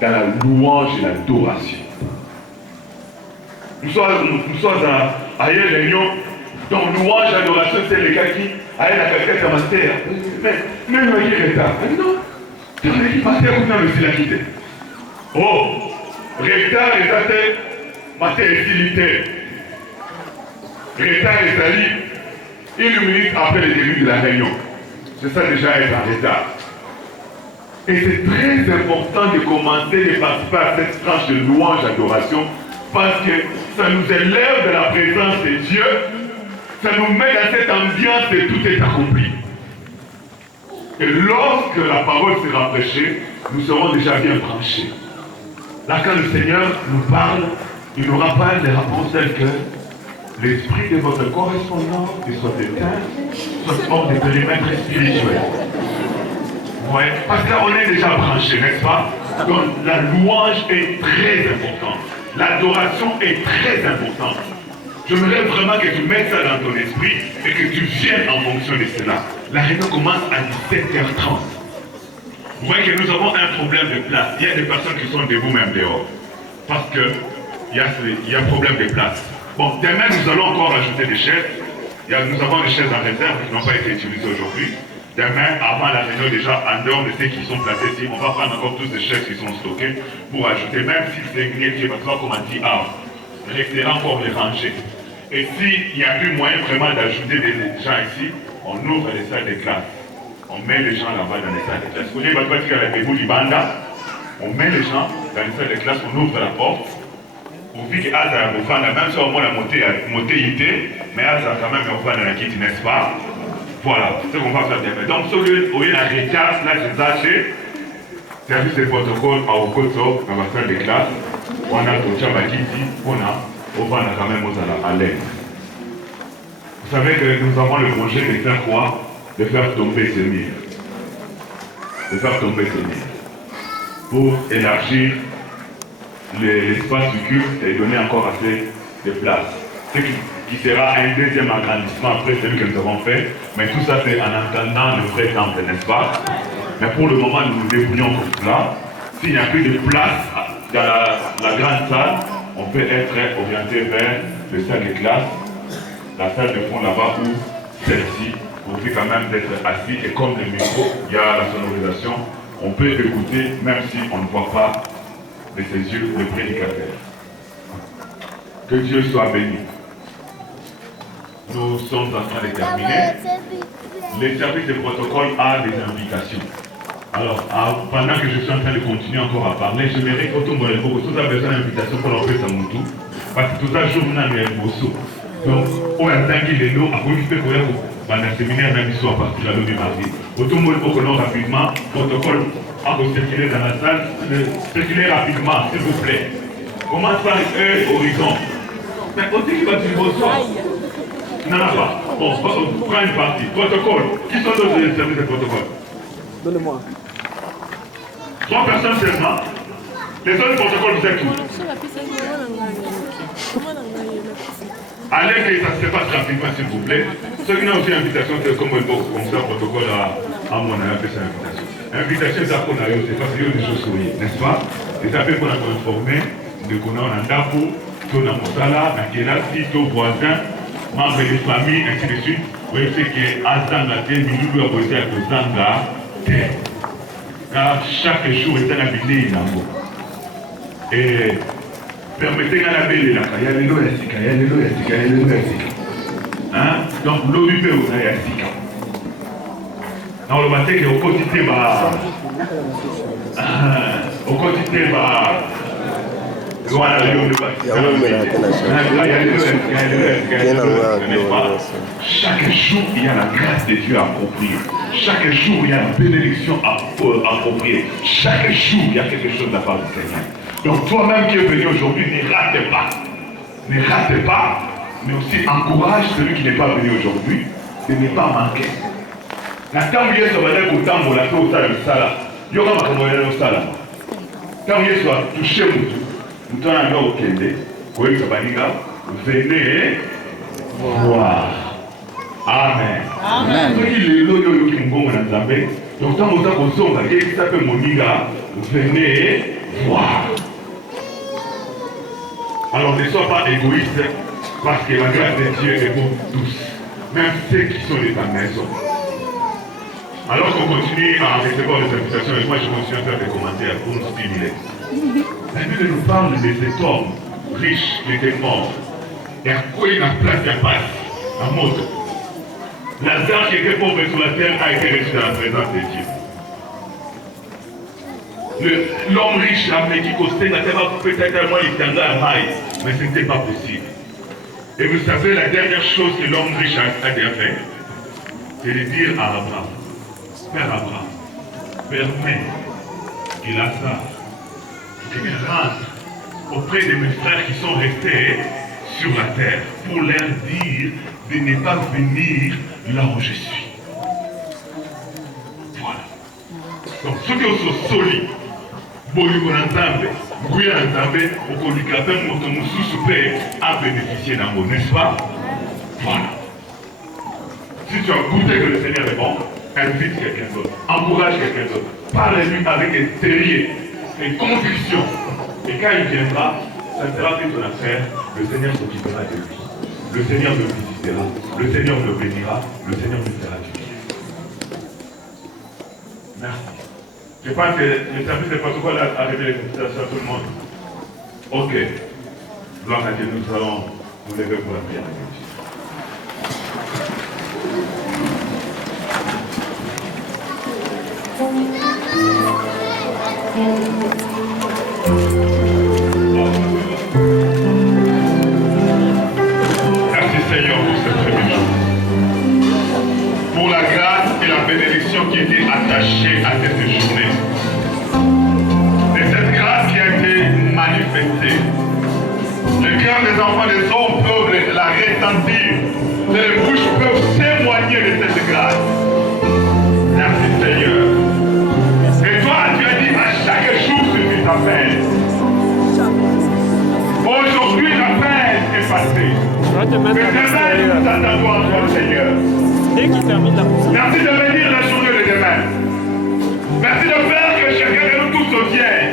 dans la louange et l'adoration. Nous sommes à une réunion, donc louange et adoration, c'est les gars qui allaient à la casquette à ma terre. Mais il m'a dit retard. Il dit non, tu m'as dit ma terre, vous n'avez pas la quitté. Oh, retard et ça c'est ma terre est ilité. Retard et sali, une minute après le début de la réunion. C'est ça déjà être en retard. Et c'est très important de commencer de participer à cette tranche de louange adoration parce que ça nous élève de la présence de Dieu, ça nous met dans cette ambiance de tout est accompli. Et lorsque la parole sera prêchée, nous serons déjà bien branchés. Là, quand le Seigneur nous parle, il n'aura pas des réponses telles que l'esprit de votre correspondant soit éteint, soit hors des périmètres spirituels. Ouais, parce que là, on est déjà branché, n'est-ce pas? Donc, la louange est très importante. L'adoration est très importante. J'aimerais vraiment que tu mettes ça dans ton esprit et que tu viennes en fonction de cela. La réunion commence à 17h30. Vous voyez que nous avons un problème de place. Il y a des personnes qui sont debout même dehors. Parce qu'il y a un problème de place. Bon, demain, nous allons encore ajouter des chaises. Nous avons des chaises en réserve qui n'ont pas été utilisées aujourd'hui. Demain, avant la réunion, déjà, en dehors de ceux qui sont placés ici, on va prendre encore tous les chaises qui sont stockées pour ajouter, même si c'est grillé, parce que comme on dit, restera encore les ranger. Et s'il n'y a plus moyen vraiment d'ajouter des gens ici, on ouvre les salles de classe. On met les gens là-bas dans les salles de classe. Vous voyez, on met les gens dans les salles de classe, on ouvre la porte. Vous voyez que même si on a monté idée, mais Aza quand même on va dans la quitte, n'est-ce pas? Voilà, c'est ce qu'on va faire demain. Donc, ce que vous avez la recherche, là, j'ai acheté, service de protocole à Okoto, dans la salle de classe, on a tout ça, on va quand même à l'aide. Vous savez que nous avons le projet de faire quoi? De faire tomber ces murs. De faire tomber ces murs. Pour élargir l'espace du culte et donner encore assez de place. Ce qui sera un deuxième agrandissement après celui que nous avons fait. Mais tout ça, c'est en attendant le vrai temple, n'est-ce pas? Mais pour le moment, nous nous débrouillons comme cela. S'il n'y a plus de place dans la grande salle, on peut être orienté vers le salle de classe, la salle de fond là-bas ou celle-ci, pour quand même d'être assis. Et comme le micro, il y a la sonorisation, on peut écouter même si on ne voit pas de ses yeux le prédicateur. Que Dieu soit béni. Nous sommes en train de terminer. Le service de protocole a des invitations. Alors, pendant que je suis en train de continuer encore à parler, je mérite que tout le monde a besoin d'invitation pour l'enfer à mon tour. Parce que tout ça, je vous en ai un bosso. Donc, on attend qu'il est là, à vous faire dans le séminaire, même si à partir de la mardi. Tout le monde peut connaître rapidement, protocole, à vous circuler dans la salle, circuler rapidement, s'il vous plaît. Commence par horizon. Mais aussi qui va dire bonsoir. Non, pas. Bon, prends une partie. Protocole. Qui sont d'autres services de protocole? Donnez-moi. 3 personnes seulement. Les autres protocoles, vous êtes où? Allez que ça se passe rapidement, s'il vous plaît. Ceux qui ont aussi une invitation, c'est comme ça, protocole à mon avis, c'est une invitation. Invitation, c'est qu'on a eu, c'est parce qu'il y a des choses, n'est-ce pas? Et ça fait qu'on a informé de qu'on a un dapou, qu'on a un monsala, un kélasi, tout voisin, membres des familles, ainsi de suite. Vous voyez, c'est qu'à Zanga, Milou a posé à Zanga, car chaque jour est un habillé, et permettez à la belle, il y a les lois, il y a les lois, il y a les lois. Donc, l'eau du peu, il y a les lois. Dans le matin, au quotidien, chaque jour, il y a la grâce de Dieu appropriée. Chaque jour, il y a la bénédiction appropriée. Chaque jour, il y a quelque chose de la part du Seigneur. Donc, toi-même qui es venu aujourd'hui, ne rate pas. Ne rate pas, mais aussi encourage celui qui n'est pas venu aujourd'hui de ne pas manquer. La temps où il y a ce matin, au temps où on a fait au salle de Sala, il y aura ma commune au Sala. Quand il soit touché, nous avons au Kende, venez voir. Amen. Amen. Donc, quand vous avez venez croire. Alors ne sois pas égoïste, parce que la grâce de Dieu est pour tous, même ceux qui sont de ta maison. Alors qu'on continue à recevoir les invitations, et moi je continue à faire des commentaires pour nous stimuler. La Bible nous parle de cet homme riche qui était mort. Et à quoi il a place de passe, à mode. Lazare qui était pauvre sur la terre a été reçu dans la présence de Dieu. L'homme riche a dit qu'au Sénat, peut-être moi il était à maille, mais ce n'était pas possible. Et vous savez, la dernière chose que l'homme riche a fait, c'est de dire à Abraham, Père Abraham, permets que Lazare rentre auprès de mes frères qui sont restés sur la terre pour leur dire de ne pas venir là où je suis. Voilà. Donc, ceux qui sont solides, bolingo na nzambe, nguya na nzambe, okolika pe moto mosusu pe a bénéficié d'un mot, n'est-ce pas? Voilà. Si tu as goûté que le Seigneur est bon, invite quelqu'un d'autre, encourage quelqu'un d'autre, parle-lui avec sérieux et conviction. Et quand il viendra, ça ne sera plus ton affaire, le Seigneur s'occupera de lui. Le Seigneur le visitera, le Seigneur le bénira, le Seigneur le fera du bien. Merci. Je pense que le service de protocole a révélé l'invitation à tout le monde. Ok. Gloire à Dieu, nous allons nous lever pour la prière. Merci Seigneur pour cette première jour. Pour la grâce et la bénédiction qui étaient attachées à cette journée. Et cette grâce qui a été manifestée. Le cœur des enfants des hommes peuvent la ressentir. Les bouches peuvent témoigner de cette grâce. Merci Seigneur. Et toi, tu as dit à chaque jour suffit ta peine. Aujourd'hui, la peine est passée. Mais demain, nous attendons encore, Seigneur. Merci de venir la journée de demain. Merci de faire que chacun de nous tous vienne